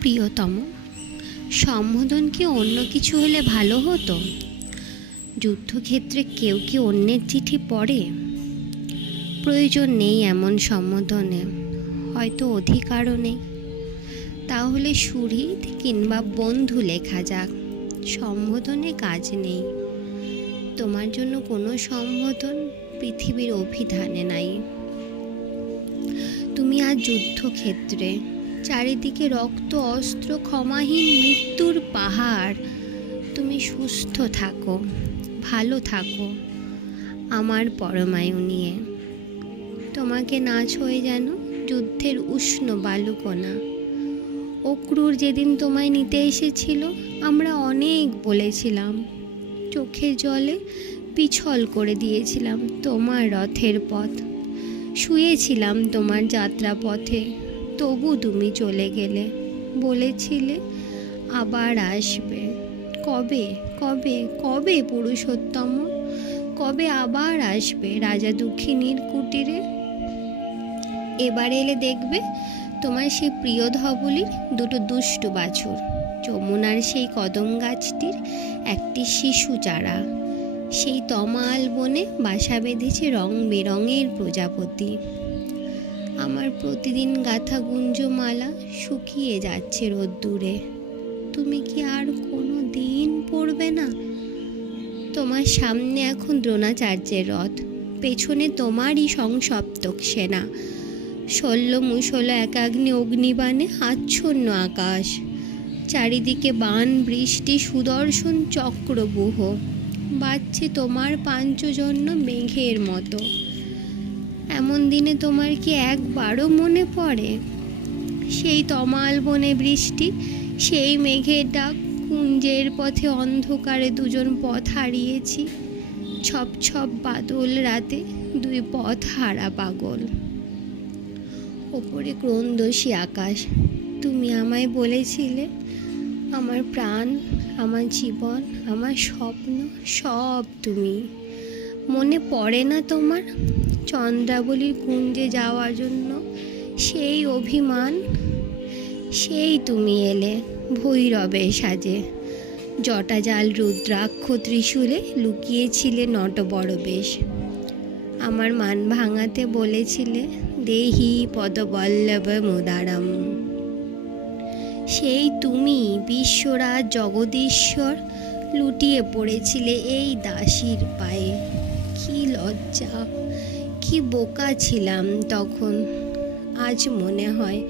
প্রিয়তম। সম্বোধন কি অন্য কিছু হলে ভালো হতো? যুদ্ধক্ষেত্রে কেউ কি অন্যের চিঠি পড়ে? প্রয়োজন নেই এমন সম্বোধনে, হয়তো অধিকারও নেই তাহলে সুহৃদ কিংবা বন্ধু লেখা যাক, সম্বোধনে কাজ নেই। তোমার জন্য কোনো সম্বোধন পৃথিবীর অভিধানে নাই। তুমি আজ যুদ্ধক্ষেত্রে চারিদিকে রক্ত, অস্ত্র, ক্ষমাহীন মৃত্যুর পাহাড়। তুমি সুস্থ থাকো, ভালো থাকো, আমার পরমায়ু নিয়ে। তোমাকে নাচ হয়ে যেন যুদ্ধের উষ্ণ বালুকণা। অক্রুর যেদিন তোমায় নিতে এসেছিল, আমরা অনেক বলেছিলাম। চোখের জলে পিছল করে দিয়েছিলাম তোমার রথের পথ। শুয়েছিলাম তোমার যাত্রা পথে তবু তুমি চলে গেলে, বলেছিলে আবার আসবে। কবে কবে কবে পুরুষোত্তম? কবে আবার আসবে রাজা দুঃখিনীর কুটিরে? এবার এলে দেখবে তোমার সেই প্রিয় ধবলির দুটো দুষ্টু বাছুর, যমুনার সেই কদম গাছটির একটি শিশু চারা। সেই তমাল বনে বাসা বেঁধেছে রং বেরঙের প্রজাপতি। আমার প্রতিদিন গাথা গুঞ্জমালা শুকিয়ে যাচ্ছে রোদ্দুরে। তুমি কি আর কোনো দিন পড়বে না? তোমার সামনে এখন দ্রোণাচার্যের রথ, পেছনে তোমারই সংসপ্তক সেনা। শল্য মুসল একাগ্নি অগ্নিবাণে আচ্ছন্ন আকাশ। চারিদিকে বান, বৃষ্টি, সুদর্শন চক্রবুহ বাজছে তোমার পাঞ্চজন্য মেঘের মতো। এমন দিনে তোমার কি একবারও মনে পড়ে? সেই তমাল বনে বৃষ্টি, সেই মেঘের ডাক, কুঞ্জের পথে অন্ধকারে দুজন পথ হারিয়েছি। ছপ ছপ বাদল রাতে দুই পথ হারা পাগল। ওপরে ক্রন্দসী আকাশ, তুমি আমায় বলেছিলে, আমার প্রাণ, আমার জীবন, আমার স্বপ্ন, সব তুমি। মনে পড়ে না তোমার? চন্দ্রাবলীর কুঞ্জে যাওয়ার জন্য সেই অভিমান? সেই তুমি এলে ভৈরবে সাজে। জটাজাল রুদ্রাক্ষ ত্রিশূলে লুকিয়েছিলে নট বড় বেশ আমার মান ভাঙাতে বলেছিলে, দেহি পদবল্লভ মুদারাম। সেই তুমি বিশ্বরাজ জগদীশ্বর লুটিয়ে পড়েছিলে এই দাসীর পায়ে। কি লজ্জা, কি বোকা ছিলাম তখন। আজ মনে হয়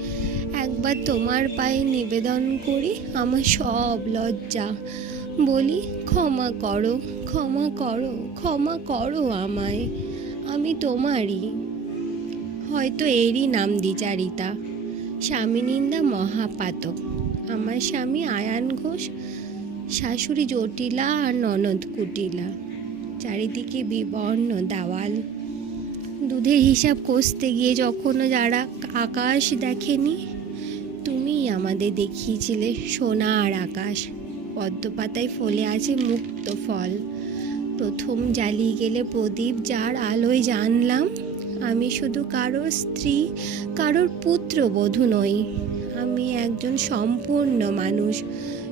একবার তোমার পায়ে নিবেদন করি আমার সব লজ্জা। বলি, ক্ষমা করো ক্ষমা করো ক্ষমা করো আমায়, আমি তোমারই। হয়তো এরই নাম দ্বিচারিতা। স্বামীনিন্দা মহাপাতক। আমার স্বামী আয়ান ঘোষ, শাশুড়ি জটিলা আর ননদ কুটিলা। চারিদিকে বিবর্ণ দেওয়াল। দুধের হিসাব কষতে গিয়ে যখনও যারা আকাশ দেখেনি, তুমিই আমাদের দেখিয়েছিলে সোনা আর আকাশ। পদ্মপাতায় ফলে আছে মুক্ত ফল। প্রথম জ্বালিয়ে গেলে প্রদীপ যার আলোয় জানলাম, আমি শুধু কারোর স্ত্রী, কারোর পুত্র বধূ নই। আমি একজন সম্পূর্ণ মানুষ,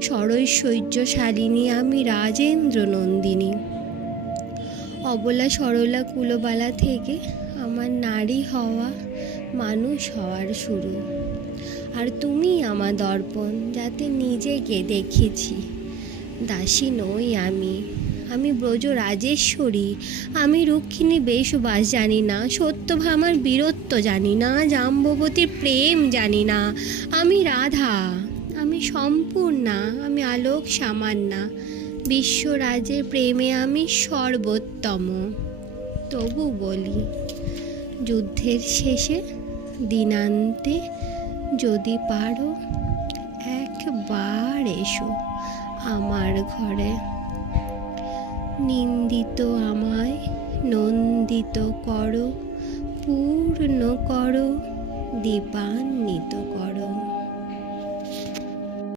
সরৈশ্বর্যশালিনী, আমি রাজেন্দ্র নন্দিনী অবলা সরলা কুলবালা থেকে আমার নারী হওয়া মানুষ হওয়ার শুরু। আর তুমি আমার দর্পণ, যাতে নিজেকে দেখেছি। দাসী নই আমি। আমি ব্রজ রাজেশ্বরী। আমি রক্ষিণী বেশবাস জানি না। সত্যভামার বীরত্ব জানি না। জাম্ববতীর প্রেম জানি না। আমি রাধা। আমি সম্পূর্ণা। আমি আলোক সামান্না। বিশ্বরাজের প্রেমে আমি সর্বোত্তম। তবু বলি, যুদ্ধের শেষে দিনান্তে যদি পারো, একবার এসো আমার ঘরে। নিন্দিত আমায় নন্দিত করো, পূর্ণ করো, দীপান্বিত করো।